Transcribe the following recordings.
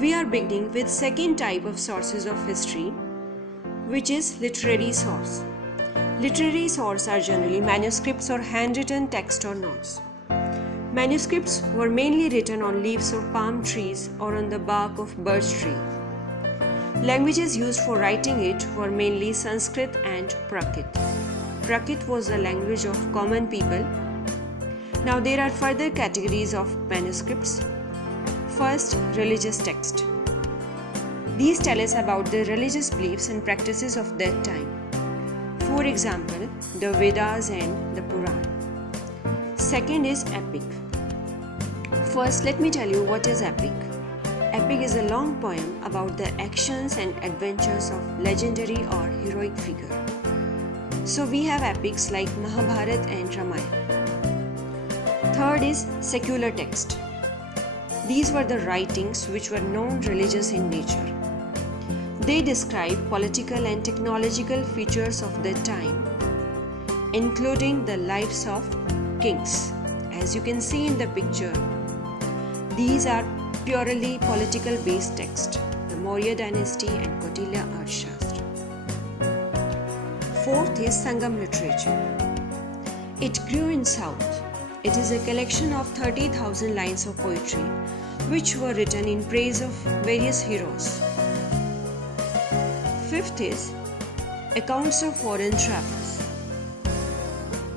We are beginning with second type of sources of history, which is literary source. Literary sources are generally manuscripts or handwritten text or notes. Manuscripts were mainly written on leaves of palm trees or on the bark of birch tree. Languages used for writing it were mainly Sanskrit and Prakrit. Prakrit was the language of common people. Now there are further categories of manuscripts. First, religious text. These tell us about the religious beliefs and practices of that time. For example, the Vedas and the Puran. Second is epic. First, let me tell you what is epic. Epic is a long poem about the actions and adventures of legendary or heroic figure. So we have epics like Mahabharata and Ramayana. Third is secular text. These were the writings which were non-religious in nature. They describe political and technological features of their time, including the lives of kings. As you can see in the picture, these are purely political based text, the Maurya dynasty and Kautilya Arthashastra. Fourth is Sangam literature. It grew in South. It is a collection of 30,000 lines of poetry which were written in praise of various heroes. Fifth is accounts of foreign travelers.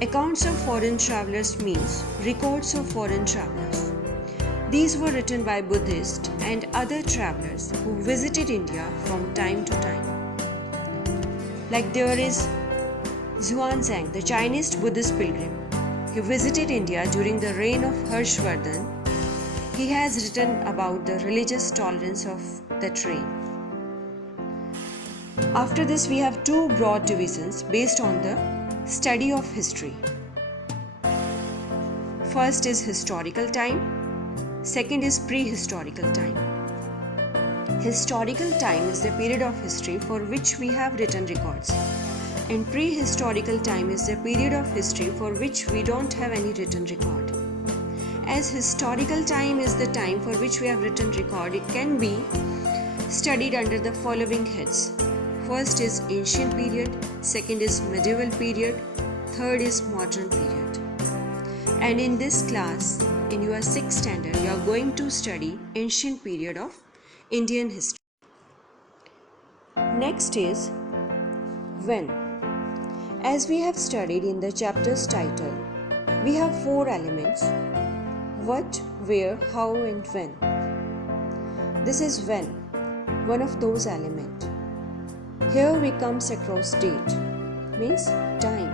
Accounts of foreign travelers means records of foreign travelers. These were written by Buddhists and other travelers who visited India from time to time. Like there is Xuanzang, the Chinese Buddhist pilgrim. He visited India during the reign of Harshvardhan. He has written about the religious tolerance of that reign. After this, we have two broad divisions based on the study of history. First is historical time. Second is prehistorical time. Historical time is the period of history for which we have written records. And prehistorical time is the period of history for which we don't have any written record. As historical time is the time for which we have written record, it can be studied under the following heads. First is ancient period, second is medieval period, third is modern period. And in this class, in your 6th standard, you are going to study ancient period of Indian history. Next is when. As we have studied in the chapter's title, we have 4 elements: what, where, how and when. This is when, one of those elements. Here we comes across date, means time.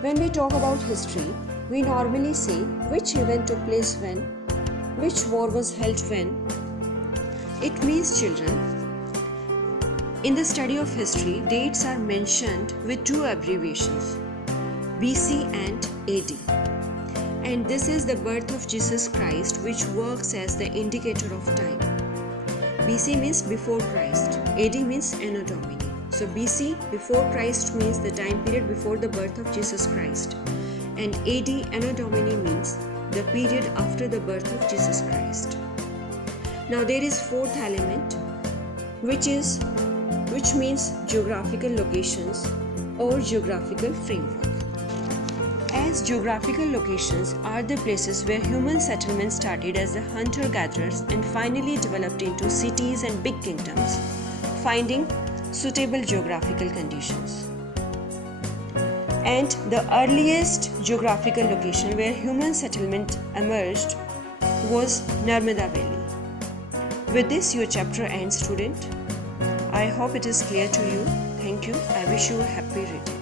When we talk about history, we normally say which event took place when, which war was held when. It means, children, in the study of history, dates are mentioned with 2 abbreviations, BC and AD. And this is the birth of Jesus Christ, which works as the indicator of time. BC means before Christ, AD means Anno Domini. So BC, before Christ, means the time period before the birth of Jesus Christ. And AD, Anno Domini, means the period after the birth of Jesus Christ. Now there is 4th element, which means geographical locations or geographical framework. As geographical locations are the places where human settlements started as the hunter-gatherers and finally developed into cities and big kingdoms, finding suitable geographical conditions. And the earliest geographical location where human settlement emerged was Narmada Valley. With this, your chapter ends, student. I hope it is clear to you. Thank you. I wish you a happy reading.